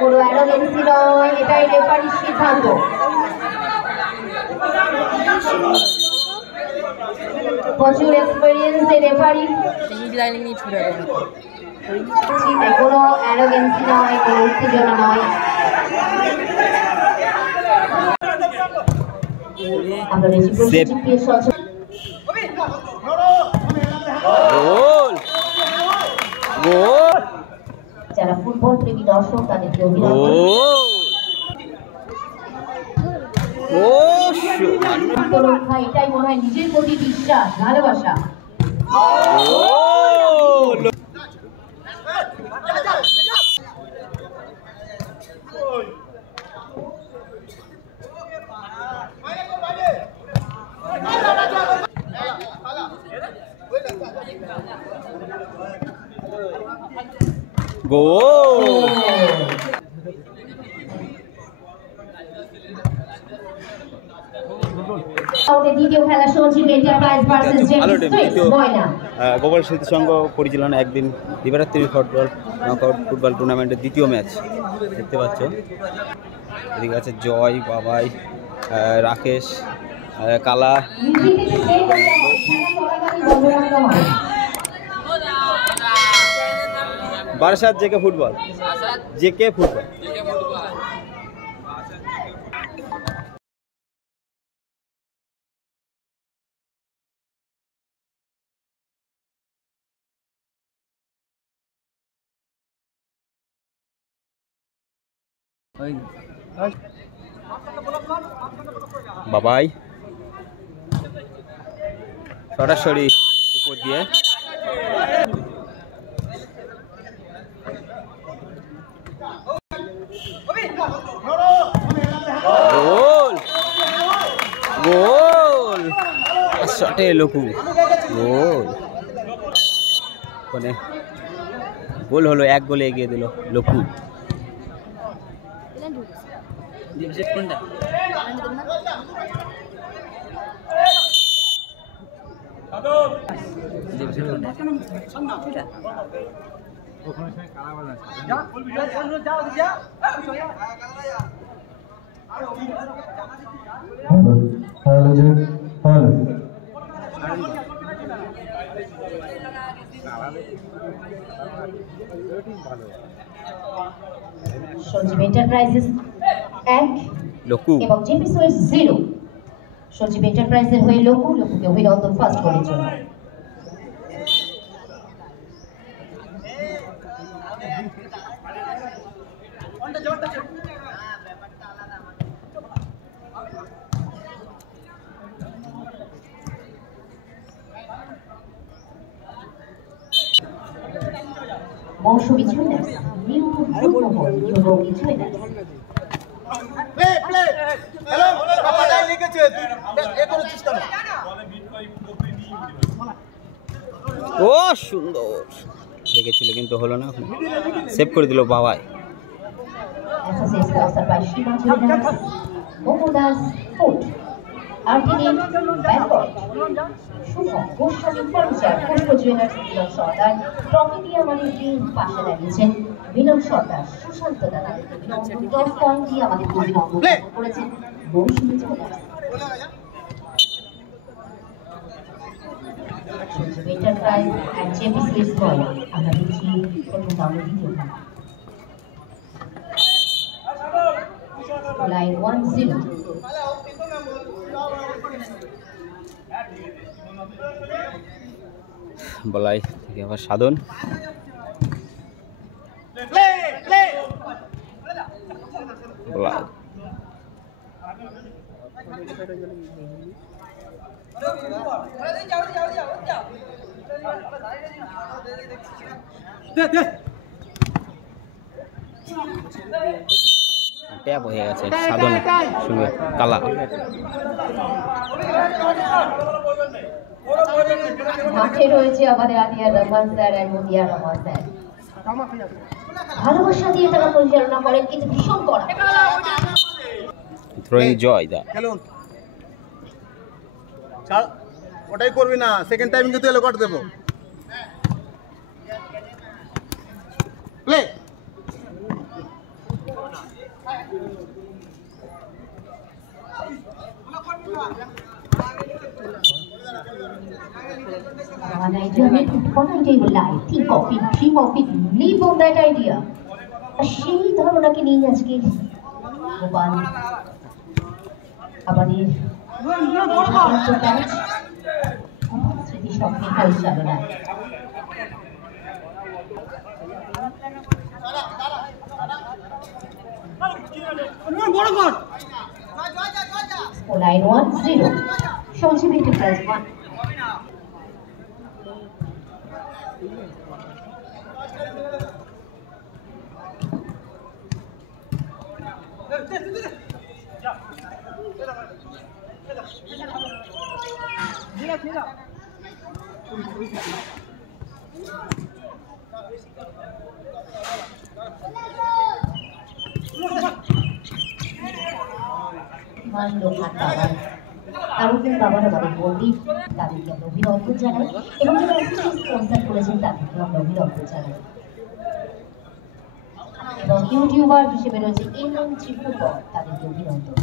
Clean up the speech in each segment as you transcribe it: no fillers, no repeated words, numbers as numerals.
কোনো অ্যারোগেন্সি নয়, এটাই রেফারির সিদ্ধান্ত। প্রচুর এক্সপেরিয়েন্স এই রেফারি, কোনো অ্যারোগেন্সি নয়, কোনো উত্তেজনা নয়। আমরা বেশি প্রশিক্ষণ সচেতন। যারা ফুটবল প্রেমী দর্শক তাদেরকে অভিনন্দন। এটাই মনে হয় নিজের প্রতি বিশ্বাস, ভালোবাসা। গোপাল স্মৃতি সংঘ পরিচালনা একদিন দিবারাত্রি ফুটবল টুর্নামেন্টের দ্বিতীয় ম্যাচ দেখতে পাচ্ছ। এদিকে আছে জয়, Babai, Rakesh, Kala. Barasat JK football, JK football. Babai সরাসরি উপর দিয়ে গোল, গোল শটে লোকু, গোল। গোল হলো, 1 গোলে এগিয়ে দিল লোকু। সঞ্জীব এন্টারপ্রাইজেস 1 লোকু এবং জেপি সুইস 0। সঞ্জীব এন্টারপ্রাইজের হয়ে লোকুকে অভিনন্দন ফার্স্ট গোলের জন্য। মৌসুমী জুয়েলার্স, নিউ ব্লুমোহল ইউরোপি জুয়েলার্স। ও সুন্দর লেগেছিল কিন্তু হলো না, সেভ করে দিল বাবাই। মিলন সর্দার, সুশান্ত দাদা আমাদের করেছেন। Mousumi jewellers, enterprise and JP Swiss Ball। আমরা দেখছি প্রথম রাউন্ডের দ্বিতীয় খেলা। লাইন 1-0। বলাই থেকে আবার সাধন, বলাই ট্যাপ হয়ে গেছে সাধন সঙ্গে কালা। মাঠে রয়েছে আমাদের আদিয়া রহমান স্যার আর মদিয়া রহমান স্যার। ভালোবাসা দিয়ে তারা পরিচালনা করেন, কিন্তু ভীষণ কড়া। থ্রোয়িং জয় দা খেলুন ওটাই করবি না, সেকেন্ড টাইম কিন্তু এলো কট দেবো। Play An idea made with one table life. Think of it, dream of it, live on that idea. আর সেই ধারণাকে নিয়ে আজকে গোপাল আমাদের স্মৃতি শক্তি পরিচালনায় লাইন 1-0 সঞ্জীব এন্টারপ্রাইজ 1। বাবার আমাদের বলবি তাদেরকে আমরা অভিনন্দন জানাই এবং যারা স্পন্সর করেছেন তাদেরকে আমরা অভিনন্দন জানাই এবং ইউটিউবার হিসেবে রয়েছে এমন চিত্রকর তাদেরকে অভিনন্দন।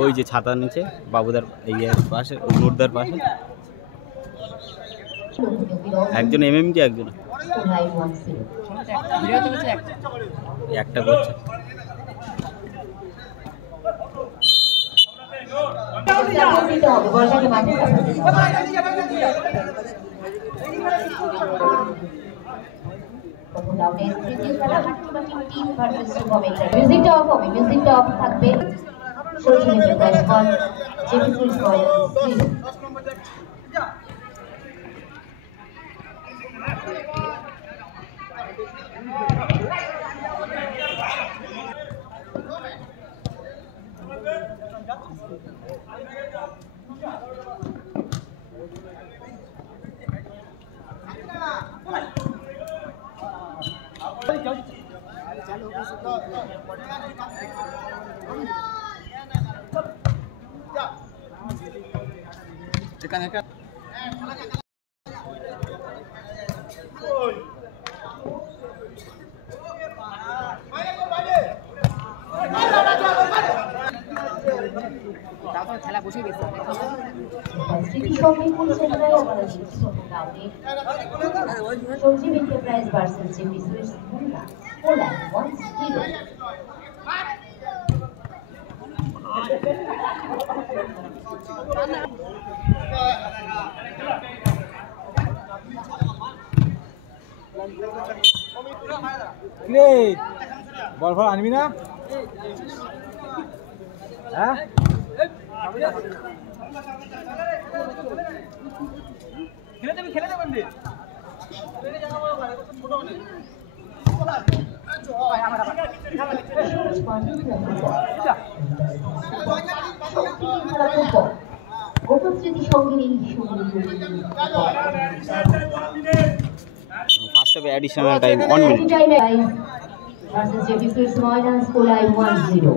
ওই যে ছাতার নিচে বাবুদার এই পাশে রোডদার পাশে একজন এমএমজি একজন একটা করছে। মিউজিকটা অফ হবে, মিউজিকটা অফ থাকবে। Sanjeev enterprise 1 JP sweets royal 0। খেলা বসে গেছে Sanjeev enterprise versus JP sweets Khulna 1-0। বল ফল আনবি না? হ্যাঁ খেলে দেবেন গোপস্মৃতি সঙ্গের এই ফার্স্ট হাফে additional time 1 minute versus JP Sweets Maidan school line 1-0।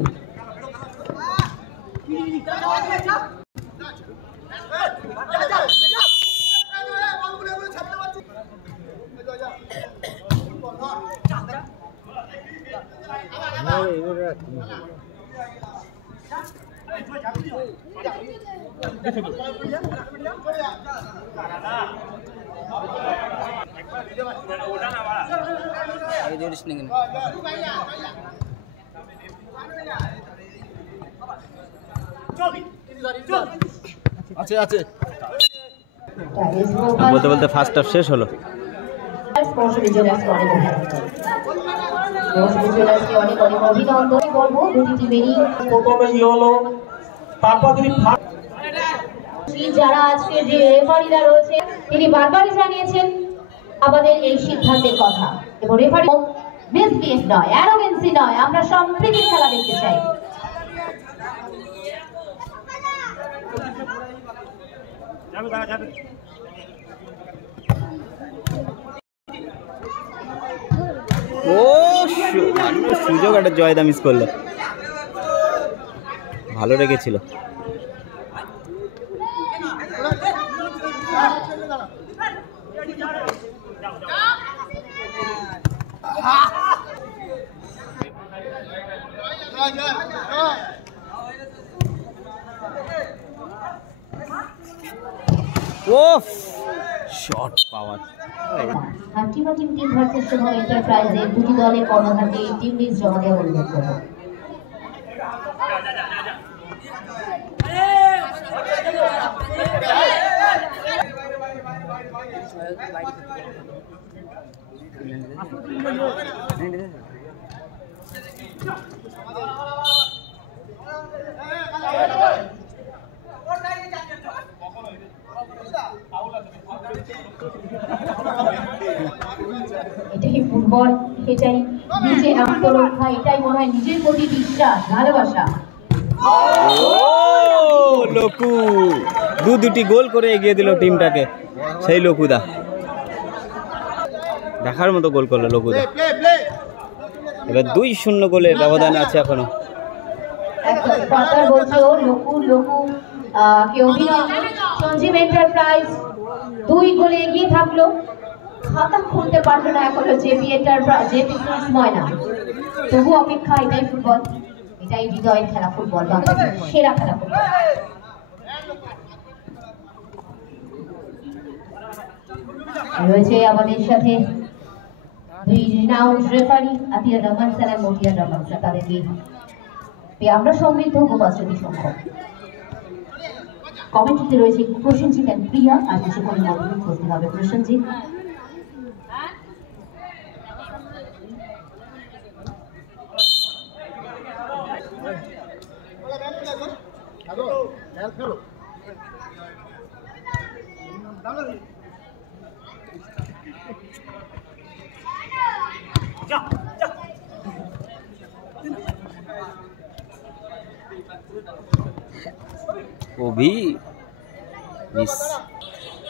আগে জোরিস না কেন আছে আছে বলতে বলতে ফার্স্ট হাফ শেষ হলো। যারা আজকে যে রেফারিরা রয়েছে তিনি বারবারই জানিয়েছেন আমাদের এই সিদ্ধান্তের কথা এবং রেফারি মিসবিহেভ নয়, অ্যারোগেন্সি নয়, আমরা সম্প্রীতির খেলা দেখতে চাই। সুযোগ একটা জয়দা মিস করলো, ভালো রেখেছিল। ওফ শট পাওয়ার। হাটিমা টিম ভার্সেস শুভম এন্টারপ্রাইজের দুটি দলের কর্ণধারকে টিম লিস্ট জমা দেওয়া অনুরোধ করব। এটাই ফুটবল, এটাই নিজে আত্মরক্ষা, এটাই মনে হয় নিজের প্রতি বিশ্বাস, ভালোবাসা। লোকু দুটি গোল করে এগিয়ে দিল টিমটাকে, সেই লোকুদা দেখার মতো গোল করলো লোকুদা। এবার 2-0 গোলের ব্যবধান আছে এখনো। একদম পাতার বলছে ও লোকু কে অভিনন্দন। সঞ্জীব এন্টারপ্রাইজ 2 গোলে এগিয়ে থাকলো, খাতা খুলতে পারলো না এখনো জেপি সুইটস ময়না। তবু অপেক্ষা, এটাই ফুটবল, এটাই হৃদয়ের খেলা ফুটবল, বাংলাদেশের সেরা খেলা ফুটবল। রয়েছে আমাদের সাথে 2 renowned referee Atiar Rahman sir এবং মতিয়ার রহমান স্যার, তাদেরকে আমরা সমৃদ্ধ উপস্থিতি সংখ্যক। কমেন্ট্রিতে রয়েছে প্রসেনজিৎ এন্ড প্রিয়া, আর কিছুক্ষণের মধ্যে উপস্থিত হবে প্রসেনজিৎ।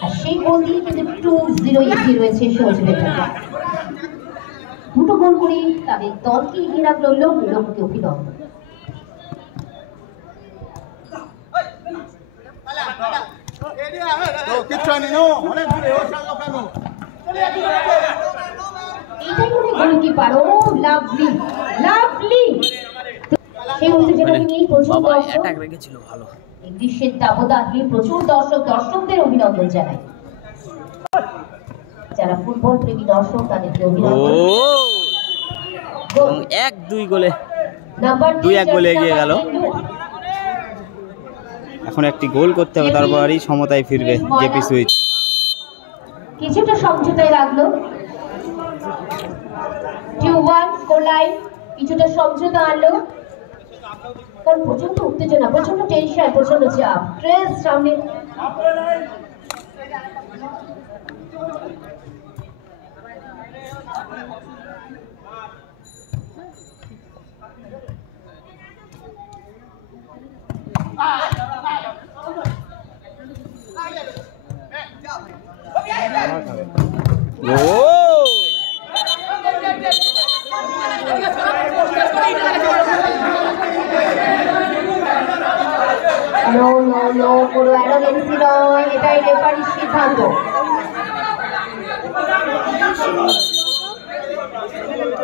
আর সেই গোল দিয়ে কিন্তু 2-0 এগিয়ে রয়েছে সজীবের দল। 2 গোল করে তাদের দলকে এগিয়ে রাখলো লোককে অভিনন্দন। এইটাই মনে গোলকিপার, ও লাভলি সেই উত্তেজনাকে নিয়ে প্রচুর দর্শক রেখেছিল ভালো। গ্রীষ্মের দাবদাহে প্রচুর দর্শকদের অভিনন্দন জানাই। যারা ফুটবল প্রেমী দর্শক তাদেরকে অভিনন্দন। 1-2 গোলে নাম্বার 2-1 গোলে এগিয়ে গেল। এখন একটি গোল করতে হবে, তারপরই সমতায় ফিরবে জেপি সুইচ। কিছুটা সমঝোতায় রাখলো 2-1 স্কোর লাইন, কিছুটা সমঝোতা আনলো, কারণ প্রচন্ড উত্তেজনা, প্রচন্ড টেনশন, প্রচন্ড চাপ, স্ট্রেস সামনে। নো কোনো অ্যারোগেন্সি নয়, এটাই রেফারির সিদ্ধান্ত।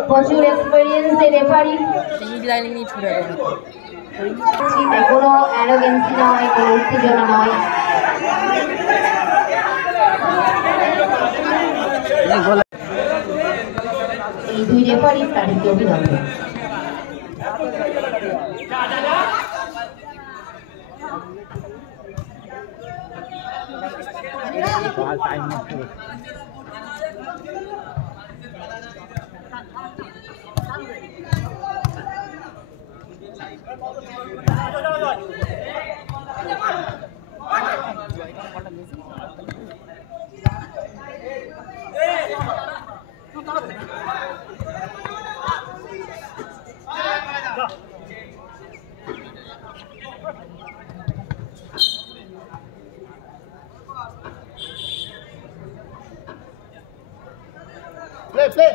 প্রচুর এক্সপেরিয়েন্স এই রেফারি, কোনো অ্যারোগেন্সি নয়, কোনো উত্তেজনা নয়। এই 2 রেফারি তাদেরকে অভিনন্দন। Play.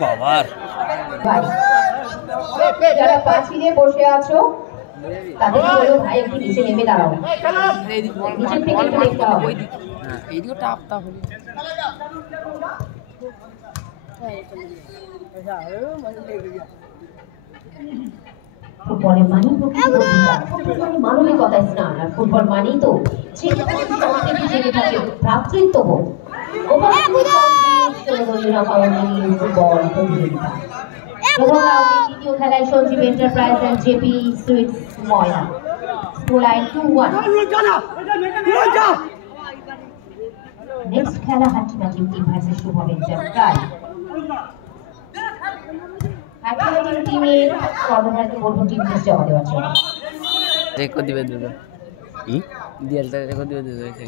বাবার যারা পাঁচিলে বসে আছো তাদের বলো ভাই একটু নিচে নেমে দাঁড়াও, নিচের থেকে একটু দেখতে হবে। এইদিকে টাপ তাহলে ফুটবলের মানেই ফুটবল মানবিকতা স্নান, আর ফুটবল মানেই তো জেগে থাকে ভ্রাতৃত্ববোধ। দ্বিতীয় খেলায় Sanjeev enterprise and JP sweets Moyna score line 2-1। Next খেলা Hattimatim team versus Shubham enterprise. Hattimatim টিমে কর্মধারকে বলবো টিম লিস্ট জমা দেওয়ার জন্য। রেকর্ড দিবে দুটো ডিএলটা রেকর্ড দিবে দুটো এসে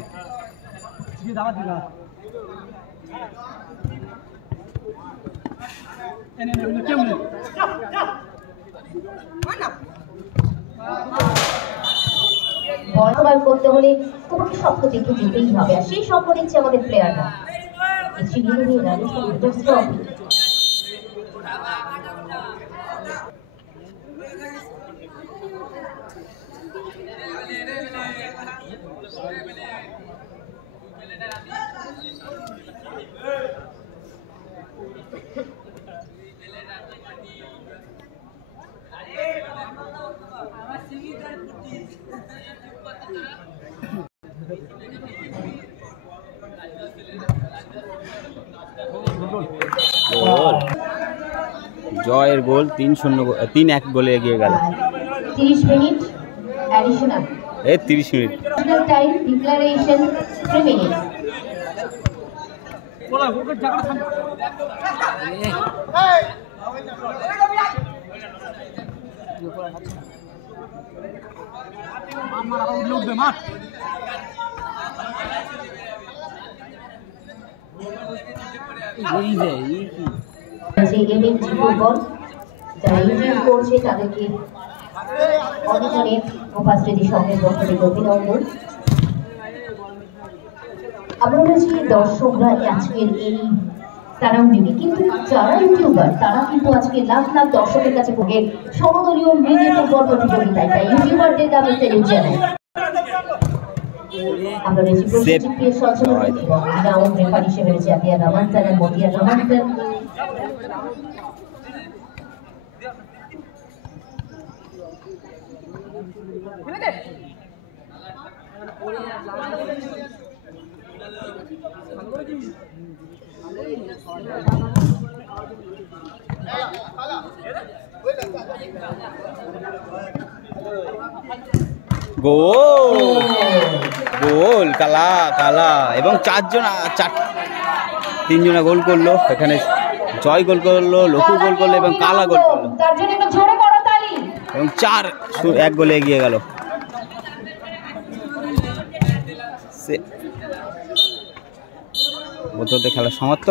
বল করতে হলে তোমাকে স্বপ্ন দেখে যেতেই হবে, আর সেই স্বপ্ন দেখছে আমাদের প্লেয়াররা। গোল, জয়ের গোল 3-1 গোলে এগিয়ে গেল। 30 মিনিট অ্যাডিশনাল, এই 30 minute time declaration 3 minute. Football যারা ইউটিউব করছে তাদেরকে অনেক অনেক উপস্থিতি সঙ্গে পক্ষ থেকে অভিনন্দন। আমরা বলছি দর্শকরা আজকের এই সারাউন্ডিংয়ে, কিন্তু যারা ইউটিউবার তারা কিন্তু আজকে লাখ লাখ দর্শকের কাছে ভোগে সমদলীয় মিনি ফুটবল প্রতিযোগিতায়, তাই ইউটিউবারদের আমি ফেরত জানাই। আমরা রয়েছি প্রশিক্ষকের সচেতন গ্রাউন্ড রেফারি হিসেবে রয়েছে আতিয়া রহমান স্যার এবং মতিয়া রহমান স্যার। গোল কালা কালা এবং 3জনা গোল করলো। এখানে জয় গোল করলো, লঘু গোল করলো এবং কালা গোল করলো, তার জন্য একটু জোরে করো তালি। এবং 4-1 গোলে এগিয়ে গেল। বলতে খেলা সমাপ্ত।